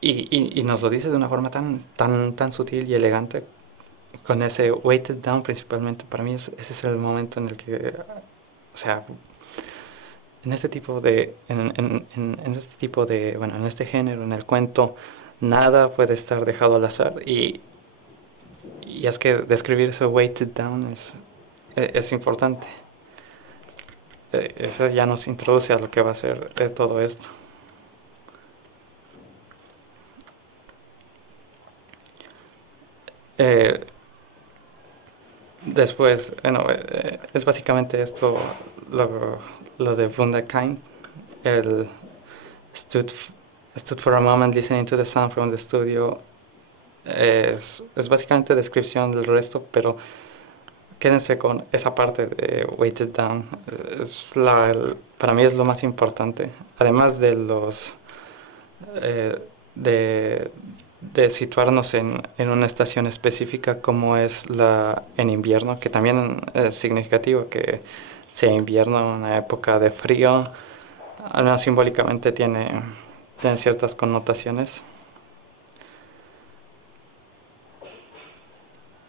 Y nos lo dice de una forma tan sutil y elegante, con ese weighted down principalmente. Para mí ese es el momento en el que, o sea, en este tipo en este tipo de, bueno, en este género, en el cuento, nada puede estar dejado al azar. Y es que describir eso weighted down es importante. Eso ya nos introduce a lo que va a ser todo esto. Eh, Después, bueno, es básicamente esto lo de Wunderkind. El stood, stood for a moment listening to the sound from the studio. Es básicamente descripción del resto, pero quédense con esa parte de weighted down. Para mí es lo más importante. Además de eh, de, de situarnos en una estación específica como es en invierno, que también es significativo que sea invierno, una época de frío, al menos simbólicamente tiene ciertas connotaciones.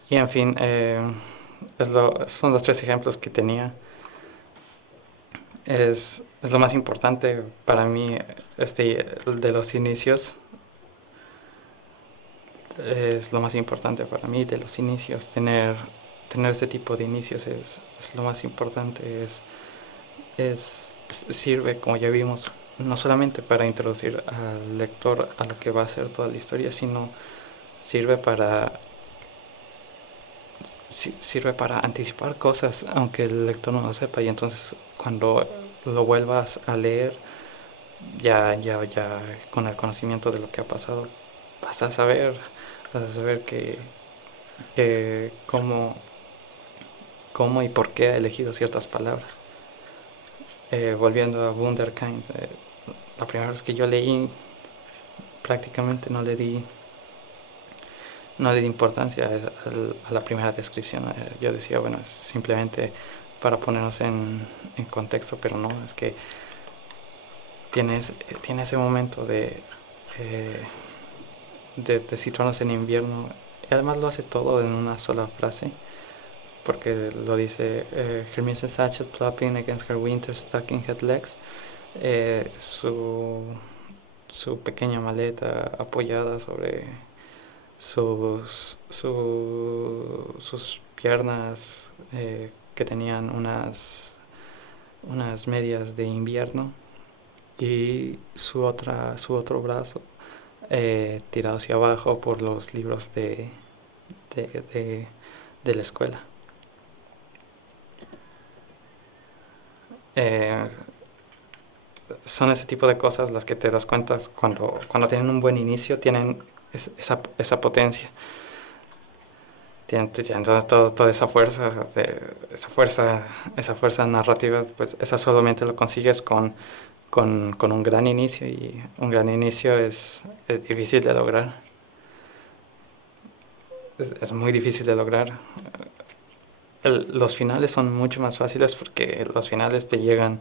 Y en fin, son los tres ejemplos que tenía. Es lo más importante para mí, el de los inicios. Es lo más importante para mí de los inicios. Tener este tipo de inicios es lo más importante. Sirve, como ya vimos, no solamente para introducir al lector a lo que va a ser toda la historia, sino sirve sirve para anticipar cosas, aunque el lector no lo sepa. Y entonces, cuando lo vuelvas a leer, ya con el conocimiento de lo que ha pasado, vas a saber que que cómo y por qué ha elegido ciertas palabras. Volviendo a Wunderkind, la primera vez que yo leí, prácticamente no le di importancia a la primera descripción. Yo decía, bueno, es simplemente para ponernos en contexto, pero no, es que tiene ese momento eh, de situarnos en invierno. Y además lo hace todo en una sola frase, porque lo dice: Her Mrs. Satchel plopping against her winter stockinghead legs. Su pequeña maleta apoyada sobre sus piernas, que tenían unas medias de invierno, y su otro brazo tirado hacia abajo por los libros de, de, de la escuela. Eh, Son ese tipo de cosas las que te das cuenta cuando tienen un buen inicio, tienen esa potencia, tienen toda esa fuerza, esa fuerza narrativa, pues esa solamente lo consigues con un gran inicio, y un gran inicio es difícil de lograr, es muy difícil de lograr. Los finales son mucho más fáciles porque los finales te llegan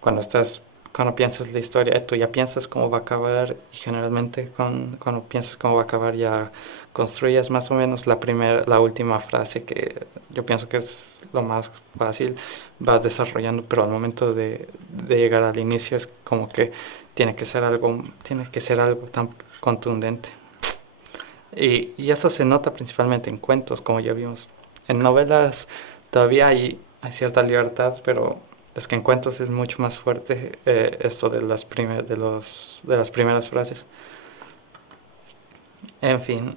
cuando piensas la historia. Tú ya piensas cómo va a acabar, y generalmente cuando piensas cómo va a acabar ya construyes más o menos la última frase, que yo pienso que es lo más fácil, vas desarrollando, pero al momento de llegar al inicio es como que tiene que ser algo tan contundente. Y eso se nota principalmente en cuentos, como ya vimos. En novelas todavía hay cierta libertad, pero es que en cuentos es mucho más fuerte, esto de las primeras frases. En fin,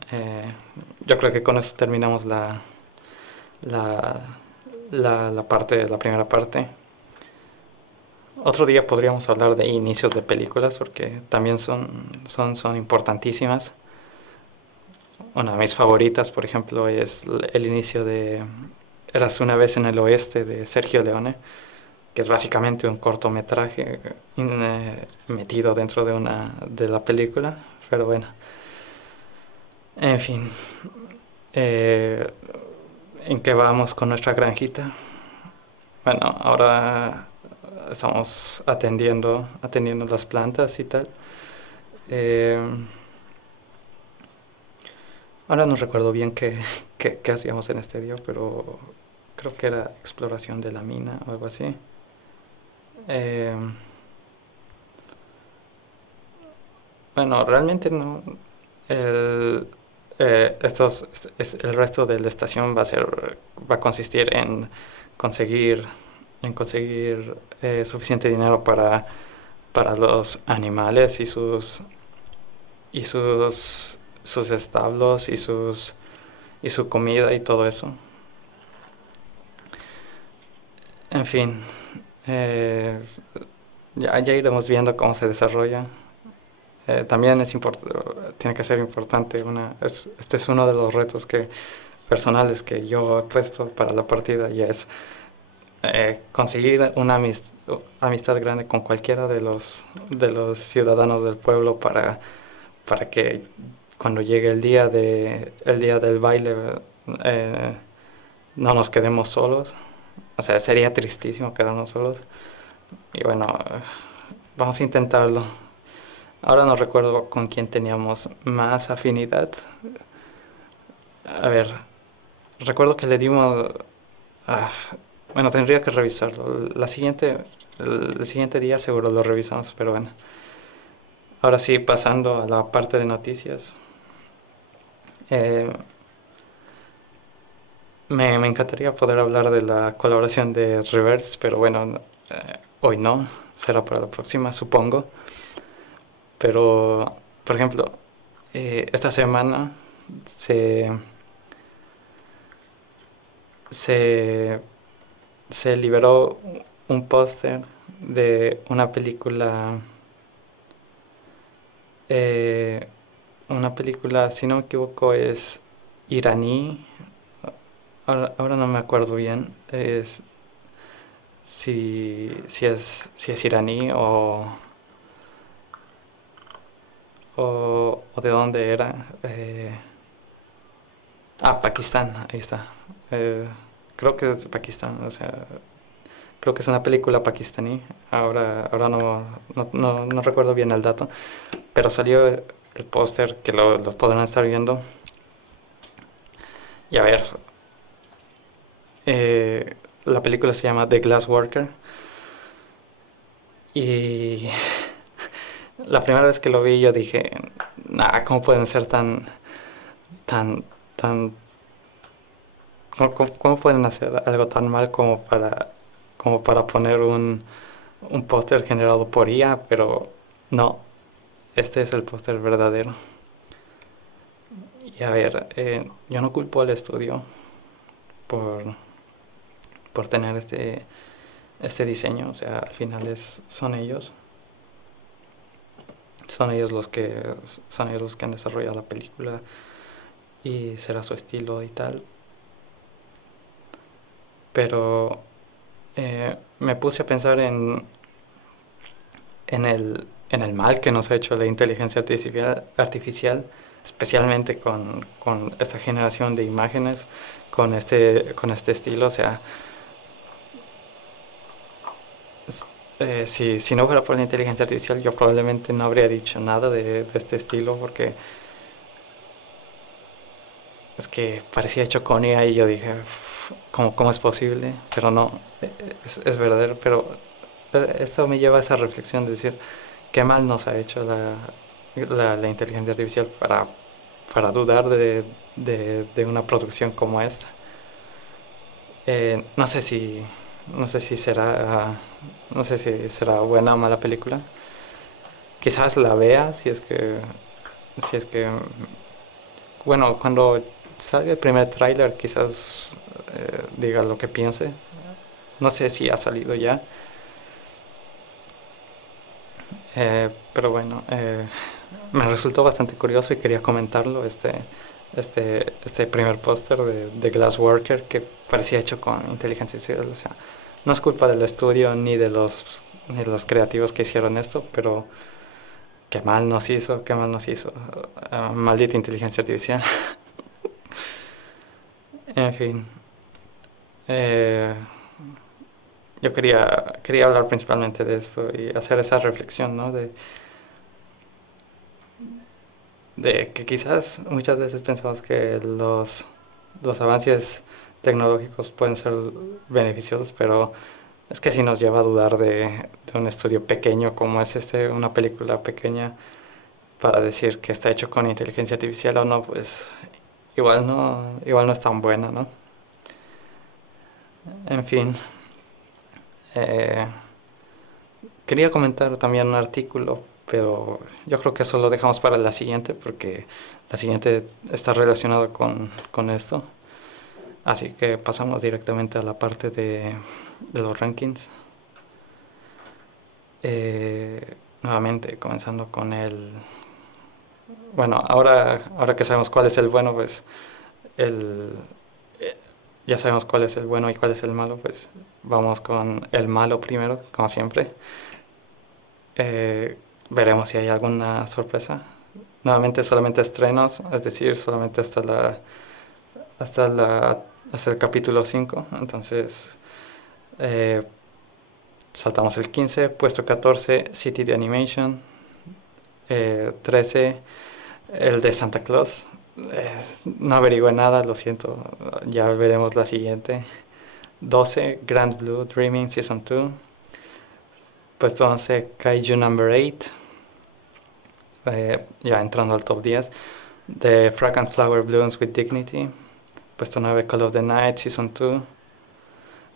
yo creo que con eso terminamos la, la primera parte. Otro día podríamos hablar de inicios de películas, porque también son importantísimas. Una de mis favoritas, por ejemplo, es el inicio de Érase una vez en el oeste, de Sergio Leone, que es básicamente un cortometraje metido dentro de la película. Pero bueno, en fin, eh, ¿en qué vamos con nuestra granjita? Bueno, ahora estamos atendiendo las plantas y tal. Eh, Ahora no recuerdo bien qué hacíamos en este día, pero creo que era exploración de la mina o algo así. Eh, bueno, realmente no. El, el resto de la estación va a consistir conseguir, en conseguir suficiente dinero para los animales sus establos y su comida y todo eso. En fin, eh, ya iremos viendo cómo se desarrolla. También tiene que ser importante. Este es uno de los retos personales que yo he puesto para la partida, y es conseguir una amistad grande con cualquiera de los ciudadanos del pueblo, para que cuando llegue el día del baile, eh, no nos quedemos solos. O sea, sería tristísimo quedarnos solos. Y bueno, vamos a intentarlo. Ahora no recuerdo con quién teníamos más afinidad. A ver, recuerdo que le dimos... ah, bueno, tendría que revisarlo. El siguiente día seguro lo revisamos, pero bueno. Ahora sí, pasando a la parte de noticias. Eh, me encantaría poder hablar de la colaboración de Reverse, pero bueno, hoy no. Será para la próxima, supongo. Pero, por ejemplo, esta semana se, se, se liberó un póster de una película, si no me equivoco, es iraní. Ahora no me acuerdo bien. Si es iraní o de dónde era. Pakistán, ahí está. Eh, Creo que es de Pakistán, o sea, creo que es una película pakistaní. Ahora no recuerdo bien el dato, pero salió el póster que lo podrán estar viendo. Y a ver, la película se llama The Glass Worker. Y la primera vez que lo vi yo dije, nah, ¿cómo pueden ser tan, tan, cómo pueden hacer algo tan mal como para poner un póster generado por IA? Pero no, este es el póster verdadero. Y a ver, yo no culpo al estudio por, por tener este diseño, o sea, al final son ellos. Son ellos los que son ellos los que han desarrollado la película y será su estilo y tal. Pero me puse a pensar en el mal que nos ha hecho la inteligencia artificial, especialmente con esta generación de imágenes, con este estilo. O sea, si no fuera por la inteligencia artificial, yo probablemente no habría dicho nada de este estilo, porque es que parecía hecho con IA y yo dije, ¿cómo es posible? Pero no, es verdadero. Pero esto me lleva a esa reflexión de decir, qué mal nos ha hecho la inteligencia artificial para dudar de una producción como esta. No sé si, no sé si será, no sé si será buena o mala película. Quizás la vea si es que, bueno, cuando salga el primer tráiler quizás diga lo que piense. No sé si ha salido ya. Pero bueno, me resultó bastante curioso y quería comentarlo, este primer póster de Glassworker, que parecía hecho con inteligencia artificial. O sea, no es culpa del estudio ni de los creativos que hicieron esto, pero qué mal nos hizo. Maldita inteligencia artificial. En fin, eh, yo quería hablar principalmente de esto y hacer esa reflexión, ¿no? De que quizás muchas veces pensamos que los avances tecnológicos pueden ser beneficiosos, pero es que si nos lleva a dudar de un estudio pequeño como es una película pequeña, para decir que está hecho con inteligencia artificial o no, pues igual no es tan buena, ¿no? En fin, eh, quería comentar también un artículo, pero yo creo que eso lo dejamos para la siguiente, porque la siguiente está relacionada con esto. Así que pasamos directamente a la parte de los rankings. Nuevamente, comenzando con el... Bueno, ahora que sabemos cuál es el bueno, pues el, ya sabemos cuál es el bueno y cuál es el malo, pues vamos con el malo primero, como siempre. Veremos si hay alguna sorpresa. Nuevamente solamente estrenos, es decir, solamente hasta la, hasta el capítulo 5. Entonces, eh, saltamos el 15, puesto 14, City de Animation, 13, el de Santa Claus. No averigüé nada, lo siento, ya veremos la siguiente. 12, Grand Blue Dreaming Season 2. Puesto 11, Kaiju Number 8. Ya entrando al top 10. The Fragrant Flower Blooms with Dignity. Puesto 9, Call of the Night Season 2.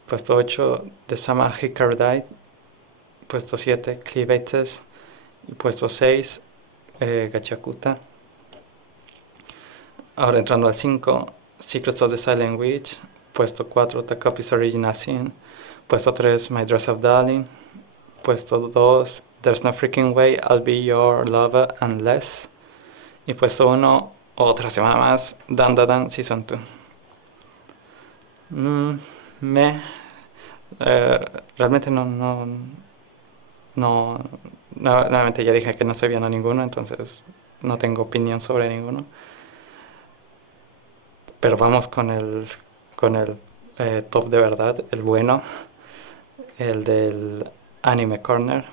Puesto 8, The Sama Hikardite. Puesto 7, Cleavages. Y puesto 6, Gachakuta. Ahora entrando al 5, Secrets of the Silent Witch. Puesto 4, Takopi's Original Sin. Puesto 3, My Dress Up Darling. Puesto 2, There's No Freaking Way, I'll Be Your Lover Unless. Y puesto 1, Otra semana más, Dan Da Dan Season 2. Mm, me, realmente no, nuevamente ya dije que no estoy viendo ninguno, entonces no tengo opinión sobre ninguno. Pero vamos con el top de verdad, el bueno, el del Anime Corner.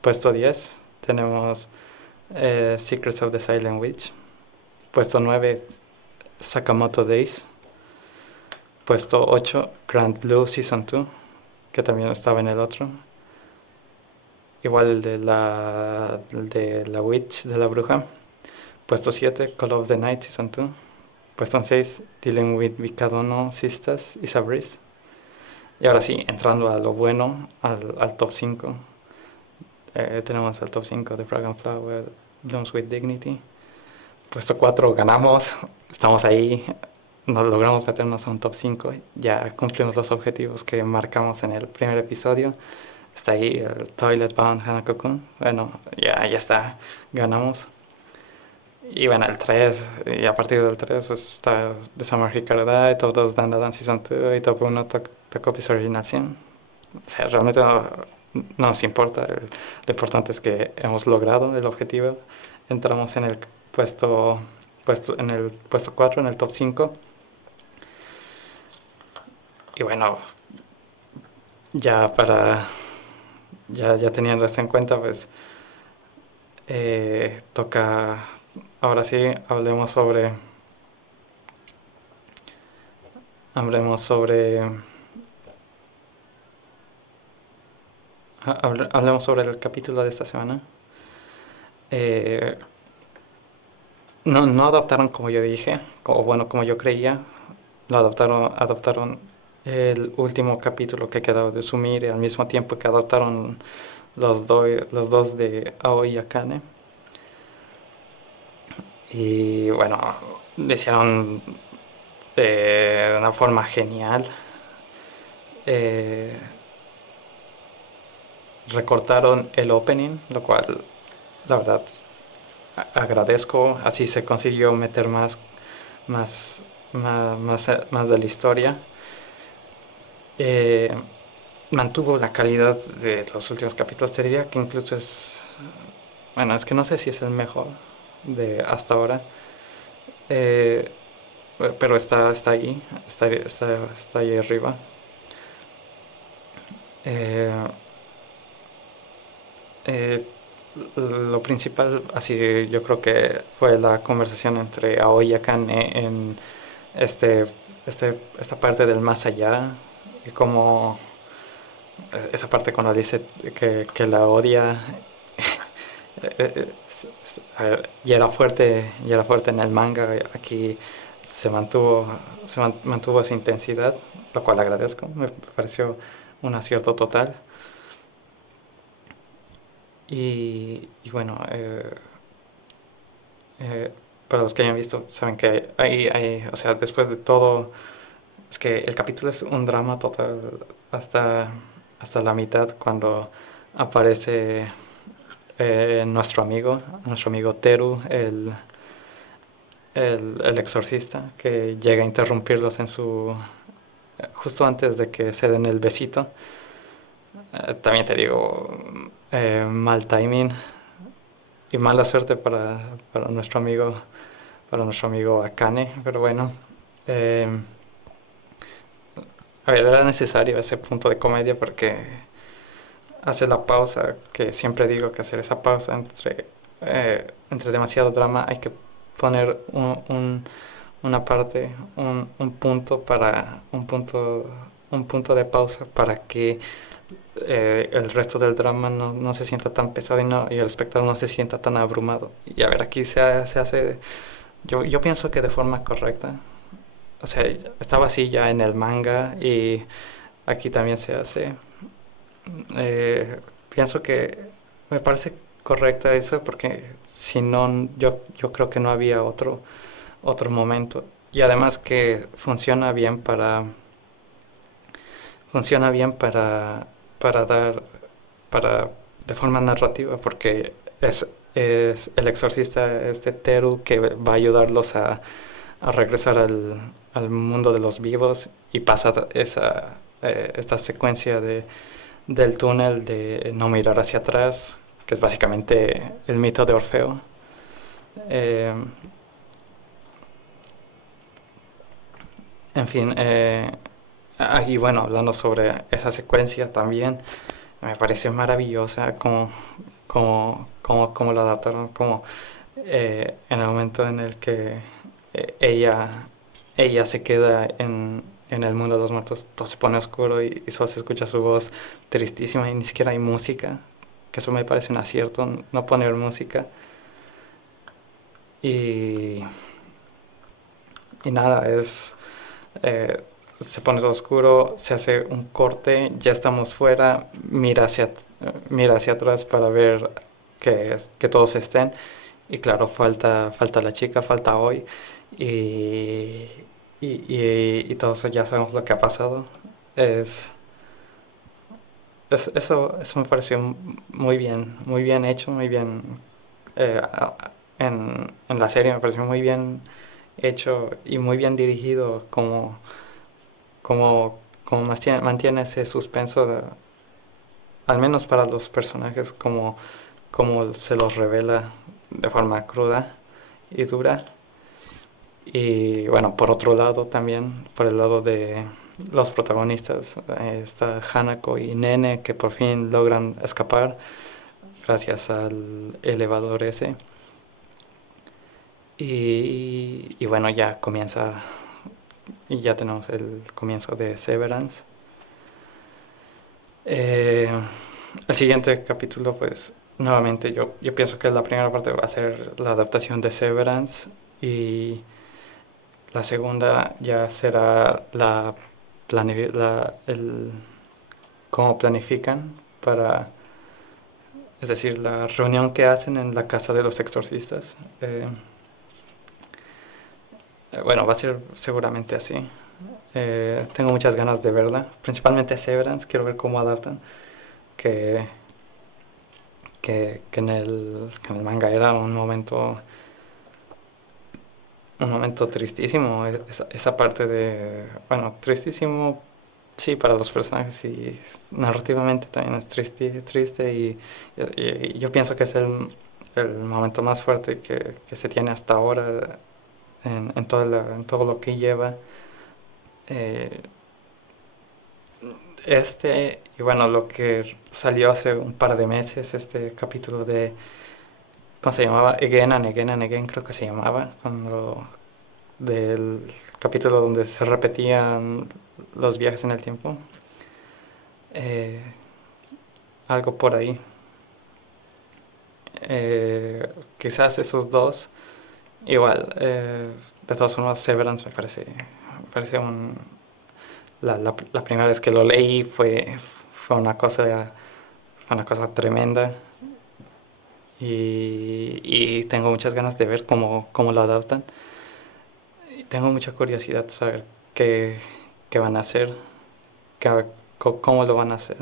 Puesto 10 tenemos Secrets of the Silent Witch. Puesto 9, Sakamoto Days. Puesto 8, Grand Blue Season 2, que también estaba en el otro. Igual el de la Witch, de la bruja. Puesto 7, Call of the Night Season 2. Puesto 6, Dealing with Bikadono Sisters y Sabris. Y ahora sí, entrando a lo bueno, al top 5. Tenemos el top 5 de Dragonflower, Blooms with Dignity. Puesto 4, ganamos. Estamos ahí. Nos logramos meternos a un top 5. Ya cumplimos los objetivos que marcamos en el primer episodio. Está ahí el Toilet Bound Hanako-kun. Bueno, ya está. Ganamos. Y bueno, el 3, y a partir del 3 pues, está The Summer Hikaru Dai, Top 2 Dan Da Dan Season 2 y Top 1 Takopi's Original Sin. O sea, realmente no nos importa. Lo importante es que hemos logrado el objetivo. Entramos en el en el puesto 4, en el top 5. Y bueno, ya ya teniendo esto en cuenta, pues toca, ahora sí, hablemos sobre el capítulo de esta semana. No adaptaron como yo dije, o bueno, como yo creía. Lo adaptaron el último capítulo que quedó de Sumire al mismo tiempo que adaptaron los dos de Aoi y Akane. Y bueno, lo hicieron de una forma genial. Eh, Recortaron el opening, lo cual la verdad agradezco. Así se consiguió meter más, más de la historia. Eh, Mantuvo la calidad de los últimos capítulos. Te diría que incluso es... Bueno, es que no sé si es el mejor de hasta ahora. Eh, pero está ahí. Está ahí arriba. Eh, eh, lo principal, así yo creo que fue la conversación entre Aoi y Akane en este, esta parte del más allá. Y como esa parte cuando dice que la odia. A ver, ya era fuerte en el manga. Aquí se mantuvo esa intensidad, lo cual agradezco. Me pareció un acierto total. Y bueno, eh, para los que hayan visto, saben que o sea, después de todo, es que el capítulo es un drama total hasta la mitad, cuando aparece nuestro amigo Teru, el exorcista, que llega a interrumpirlos justo antes de que se den el besito. También te digo, mal timing y mala suerte para nuestro amigo Akane, pero bueno. eh, a ver, era necesario ese punto de comedia porque hace la pausa, que siempre digo que hacer esa pausa entre demasiado drama hay que poner una parte, un punto de pausa para que el resto del drama no se sienta tan pesado y el espectador no se sienta tan abrumado. Y a ver, aquí se hace, yo pienso que de forma correcta. O sea, estaba así ya en el manga y aquí también se hace. Pienso que me parece correcta eso porque si no, yo creo que no había otro momento. Y además que funciona bien para dar, para, de forma narrativa, porque es el exorcista, este Teru, que va a ayudarlos a regresar al mundo de los vivos, y pasa esta secuencia del túnel de no mirar hacia atrás, que es básicamente el mito de Orfeo. Eh, en fin, aquí bueno, hablando sobre esa secuencia también, me parece maravillosa como lo adaptaron, como en el momento en el que eh, ella, ella se queda en el mundo de los muertos, todo se pone oscuro y solo se escucha su voz tristísima y ni siquiera hay música, que eso me parece un acierto, no poner música. Y, y nada, eh, se pone todo oscuro, se hace un corte, ya estamos fuera, mira hacia atrás para ver que todos estén. Y claro, falta la chica, falta hoy. Y, y todos ya sabemos lo que ha pasado. Es, eso me pareció muy bien hecho, muy bien. eh, en la serie me pareció muy bien hecho y muy bien dirigido, como mantiene ese suspenso, al menos para los personajes, como se los revela de forma cruda y dura. Y bueno, por otro lado también, por el lado de los protagonistas, está Hanako y Nene, que por fin logran escapar gracias al elevador ese. Y bueno, y ya tenemos el comienzo de Severance. Eh, el siguiente capítulo, pues nuevamente yo pienso que la primera parte va a ser la adaptación de Severance, y la segunda ya será cómo planifican para, es decir, la reunión que hacen en la casa de los exorcistas. Bueno, va a ser seguramente así. Tengo muchas ganas de verla, principalmente Severance, quiero ver cómo adaptan, que, que en el manga era un momento tristísimo, esa parte de, bueno, tristísimo, sí, para los personajes, y narrativamente también es triste, y yo pienso que es el momento más fuerte que se tiene hasta ahora en todo lo que lleva. Eh, y bueno, lo que salió hace un par de meses, este capítulo de, ¿cómo se llamaba? Again and Again and Again, creo que se llamaba, del capítulo donde se repetían los viajes en el tiempo. Eh, algo por ahí. Quizás esos dos. Igual, de todas formas, Severance me parece la primera vez que lo leí fue una cosa tremenda, y tengo muchas ganas de ver cómo lo adaptan. Y tengo mucha curiosidad de saber qué van a hacer, qué- cómo lo van a hacer.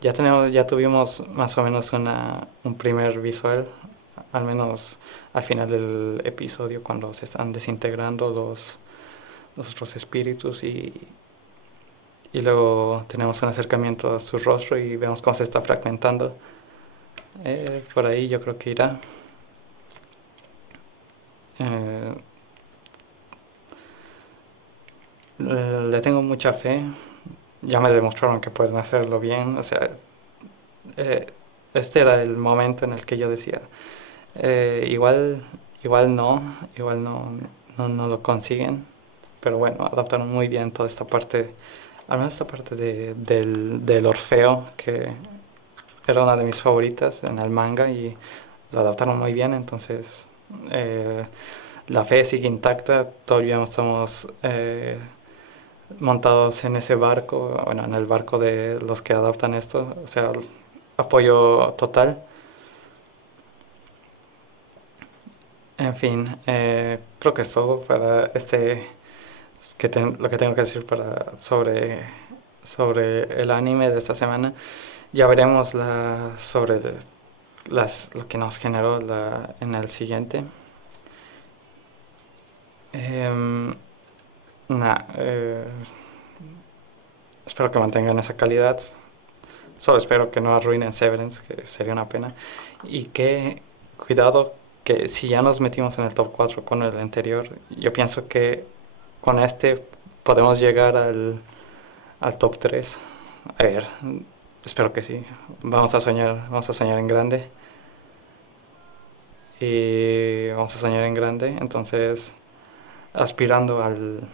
Ya tuvimos más o menos un primer visual, al menos al final del episodio, cuando se están desintegrando los otros espíritus, y luego tenemos un acercamiento a su rostro y vemos cómo se está fragmentando. Por ahí yo creo que irá. Eh, Le tengo mucha fe. Ya me demostraron que pueden hacerlo bien. O sea, eh, este era el momento en el que yo decía, igual, igual no lo consiguen. Pero bueno, adaptaron muy bien toda esta parte, al menos esta parte del Orfeo, que era una de mis favoritas en el manga, y lo adaptaron muy bien. Entonces, eh, la fe sigue intacta, todavía no estamos montados en ese barco, bueno, en el barco de los que adaptan esto, o sea, apoyo total. En fin, creo que es todo para lo que tengo que decir sobre el anime de esta semana. Ya veremos sobre lo que nos generó en el siguiente. Em, nah, espero que mantengan esa calidad. Solo espero que no arruinen Severance, que sería una pena. Y que, cuidado, que si ya nos metimos en el top 4 con el anterior, yo pienso que con este podemos llegar al top 3. A ver, espero que sí. Vamos a soñar en grande. Y vamos a soñar en grande, entonces aspirando al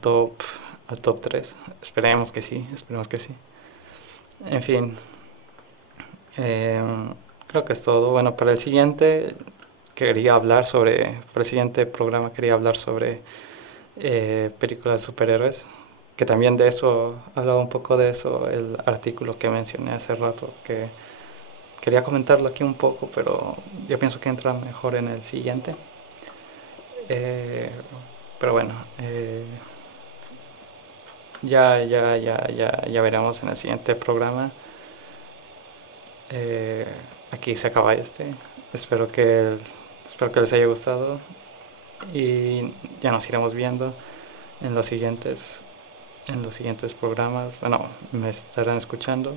top al top 3. Esperemos que sí, esperemos que sí. En fin, eh, creo que es todo. Bueno, para el siguiente para el siguiente programa quería hablar sobre películas de superhéroes, que también de eso, hablaba un poco de eso, el artículo que mencioné hace rato, que quería comentarlo aquí un poco, pero yo pienso que entra mejor en el siguiente. Eh, pero bueno, ya veremos en el siguiente programa. Eh, Aquí se acaba este. Espero que, espero que les haya gustado y ya nos iremos viendo en en los siguientes programas. Bueno, me estarán escuchando.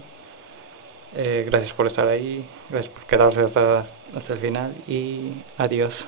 Gracias por estar ahí, gracias por quedarse hasta el final y adiós.